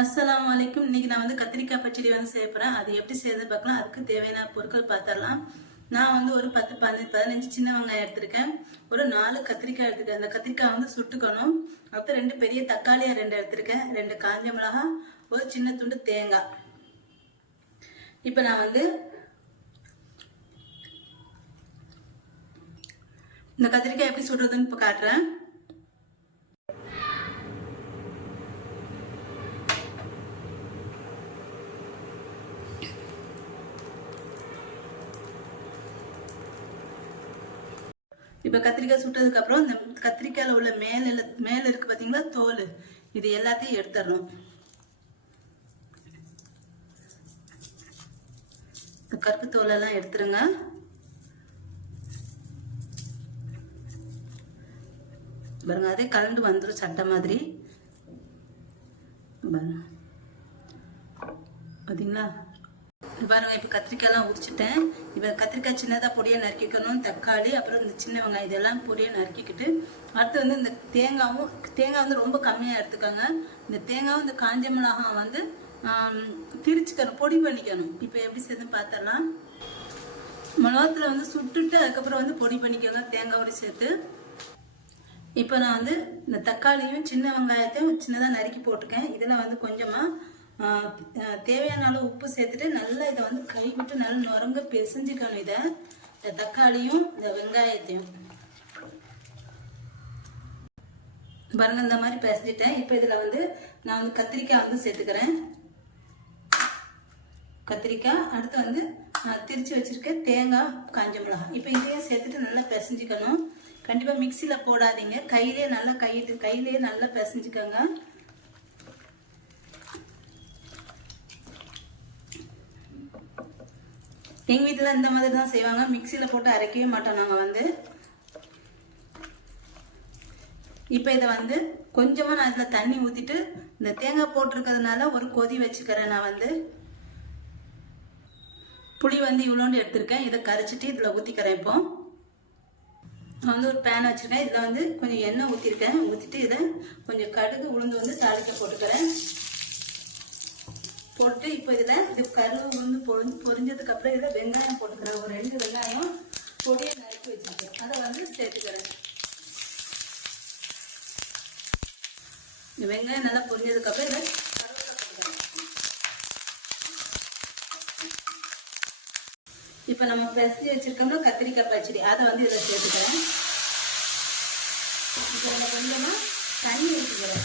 அஸ்ஸலாமு அலைக்கும். இன்னைக்கு நான் வந்து கத்திரிக்காய் பச்சடி வந்து செய்ய போறேன். அது எப்படி செய்யறது பார்க்கலாம். அதுக்கு தேவையான பொருட்கள் பார்த்துடலாம். நான் வந்து ஒரு 10-15 சின்ன வெங்காயம் எடுத்திருக்கேன். ஒரு 4 கத்திரிக்காய் எடுத்துருக்கேன். அந்த கத்திரிக்காய் வந்து சுட்டுக்கணும். அடுத்து 2 பெரிய தக்காளியா 2 எடுத்திருக்கேன். 2 காஞ்ச மிளகாய், ஒரு சின்ன துண்டு தேங்காய். இப்ப நான் வந்து இந்த கத்திரிக்காய் எப்படி சுடுறதுன்னு இப்ப காட்டுறேன். இப்போ கத்திரிக்காய் சுட்டதுக்கு அப்புறம் இந்த கத்திரிக்காயில உள்ள மேல இருக்கு பாத்தீங்களா தோல், இது எல்லாத்தையும் எடுத்துடணும். இந்த கருப்பு தோலெல்லாம் எடுத்துருங்க. பாருங்க, அதே கலந்து வந்துடும் சட்டை மாதிரி. பார்த்தீங்களா? பாருங்க, இப்போ கத்திரிக்காயெல்லாம் உரிச்சிட்டேன். இப்போ கத்திரிக்காய் சின்னதாக பொடியை நறுக்கிக்கணும். தக்காளி, அப்புறம் இந்த சின்ன வெங்காயம் இதெல்லாம் பொடியை நறுக்கிக்கிட்டு, அடுத்து வந்து இந்த தேங்காய் வந்து ரொம்ப கம்மியாக எடுத்துக்கோங்க. இந்த தேங்காவும் இந்த காஞ்ச மிளகாய் வந்து திரிச்சுக்கணும், பொடி பண்ணிக்கணும். இப்போ எப்படி செய்து பார்த்துடலாம். மிளகாத்தில் வந்து சுட்டுட்டு அதுக்கப்புறம் வந்து பொடி பண்ணிக்கோங்க தேங்காயோடு சேர்த்து. இப்போ நான் வந்து இந்த தக்காளியும் சின்ன வெங்காயத்தையும் சின்னதாக நறுக்கி போட்டிருக்கேன். இதில் வந்து கொஞ்சமாக தேவையான அளவு உப்பு சேர்த்துட்டு நல்லா இதை வந்து கை விட்டு நல்லா நுரங்க பிசைஞ்சுக்கணும். இதை இந்த தக்காளியும் இந்த வெங்காயத்தையும் பாருங்க, இந்த மாதிரி பிசைஞ்சிட்டேன். இப்போ இதில் வந்து நான் வந்து கத்திரிக்காய் வந்து சேர்த்துக்கிறேன். கத்திரிக்காய், அடுத்து வந்து திரிச்சு வச்சிருக்கேன் தேங்காய், காஞ்ச மிளகாய். இப்போ இதையும் சேர்த்துட்டு நல்லா பிசைஞ்சிக்கணும். கண்டிப்பாக மிக்சியில் போடாதீங்க, கையிலே நல்லா பிசைஞ்சுக்கோங்க. எங்கள் வீட்டில் இந்த மாதிரி தான் செய்வாங்க, மிக்சியில் போட்டு அரைக்கவே மாட்டோம் நாங்கள் வந்து. இப்போ இதை வந்து கொஞ்சமாக நான் இதில் தண்ணி ஊற்றிட்டு இந்த தேங்காய் போட்டிருக்கிறதுனால ஒரு கொதி வச்சுக்கிறேன். நான் வந்து புளி வந்து இவ்வளோண்டு எடுத்திருக்கேன். இதை கரைச்சிட்டு இதில் ஊற்றிக்கிறேன். இப்போ நான் வந்து ஒரு பேன் வச்சுருக்கேன். இதில் வந்து கொஞ்சம் எண்ணெய் ஊற்றிருக்கேன். ஊற்றிட்டு இதை கொஞ்சம் கடுகு உளுந்து வந்து தாளிக்க போட்டுக்கிறேன். போட்டு இப்போ இதில் இது கருவு வந்து பொரிஞ்சதுக்கு அப்புறம் இதில் வெங்காயம் போட்டுக்கிறேன். ஒரு 2 வெங்காயம் பொடியை நறுக்கி வச்சுருக்கேன். அதை வந்து சேர்த்துக்கிறேன். இந்த வெங்காயம் நல்லா பொரிஞ்சதுக்கு அப்புறம் இதில் கருவேப்பிலை போட்டுக்கிறேன். இப்போ நம்ம பிசைஞ்சு வச்சிருக்கோம்னா கத்திரிக்காய் பச்சடி, அதை வந்து இதில் சேர்த்துக்கிறேன். இப்போ இதில் கொஞ்சமாக தண்ணி ஊற்றிக்கிறேன்.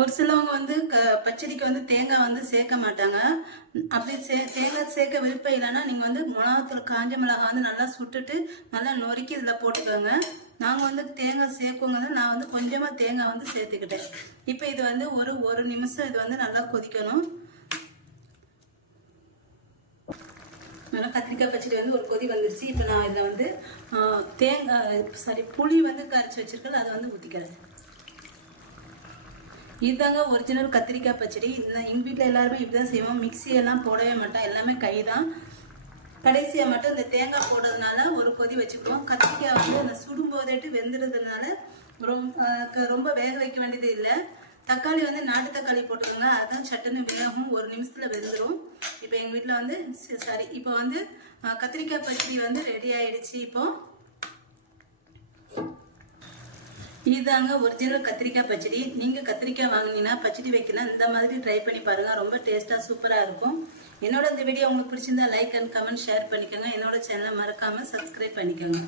ஒரு சிலவங்க வந்து பச்சடிக்கு வந்து தேங்காய் வந்து சேர்க்க மாட்டாங்க. அப்படி தேங்காய் சேர்க்க விருப்பம் இல்லைன்னா நீங்கள் வந்து மிளகாத்தூள், காஞ்ச மிளகாய் வந்து நல்லா சுட்டுட்டு நல்லா நொறுக்கி இதில் போட்டுக்கோங்க. நாங்கள் வந்து தேங்காய் சேர்க்குவோங்க, நான் வந்து கொஞ்சமாக தேங்காய் வந்து சேர்த்துக்கிட்டேன். இப்போ இது வந்து ஒரு நிமிஷம் இது வந்து நல்லா கொதிக்கணும். நல்லா கத்திரிக்காய் பச்சடி வந்து ஒரு கொதி வந்துருச்சு. இப்போ நான் இதில் வந்து புளி வந்து கரைச்சி வச்சிருக்கேன், அதை வந்து ஊற்றிக்கிறேன். இதுதாங்க ஒரிஜினல் கத்திரிக்காய் பச்சடி. எங்கள் வீட்டில் எல்லாருமே இப்படிதான் செய்வோம். மிக்சியெல்லாம் போடவே மாட்டோம், எல்லாமே கை தான். கடைசியாக மட்டும் இந்த தேங்காய் போடுறதுனால ஒரு கொதி வச்சுக்குவோம். கத்திரிக்காய் வந்து அந்த சுடும்போதேட்டு வெந்துடுறதுனால ரொம்ப வேக வைக்க வேண்டியது இல்லை. தக்காளி வந்து நாட்டு தக்காளி போட்டுக்கோங்க, அதுதான் சட்டுன்னு வேகும், 1 நிமிஷத்தில் வெந்துடும். இப்போ எங்கள் வீட்டில் வந்து இப்போ வந்து கத்திரிக்காய் பச்சடி வந்து ரெடி ஆயிடுச்சு. இப்போ இதுதாங்க ஒரிஜினல் கத்திரிக்காய் பச்சடி. நீங்கள் கத்திரிக்காய் வாங்கினீங்கன்னா பச்சடி வைக்கலாம், இந்த மாதிரி ட்ரை பண்ணி பாருங்கள். ரொம்ப டேஸ்ட்டாக சூப்பராக இருக்கும். என்னோட இந்த வீடியோ உங்களுக்கு பிடிச்சிருந்தா லைக் அண்ட் கமெண்ட் ஷேர் பண்ணிக்கோங்க. என்னோட சேனலை மறக்காமல் சப்ஸ்கிரைப் பண்ணிக்கோங்க.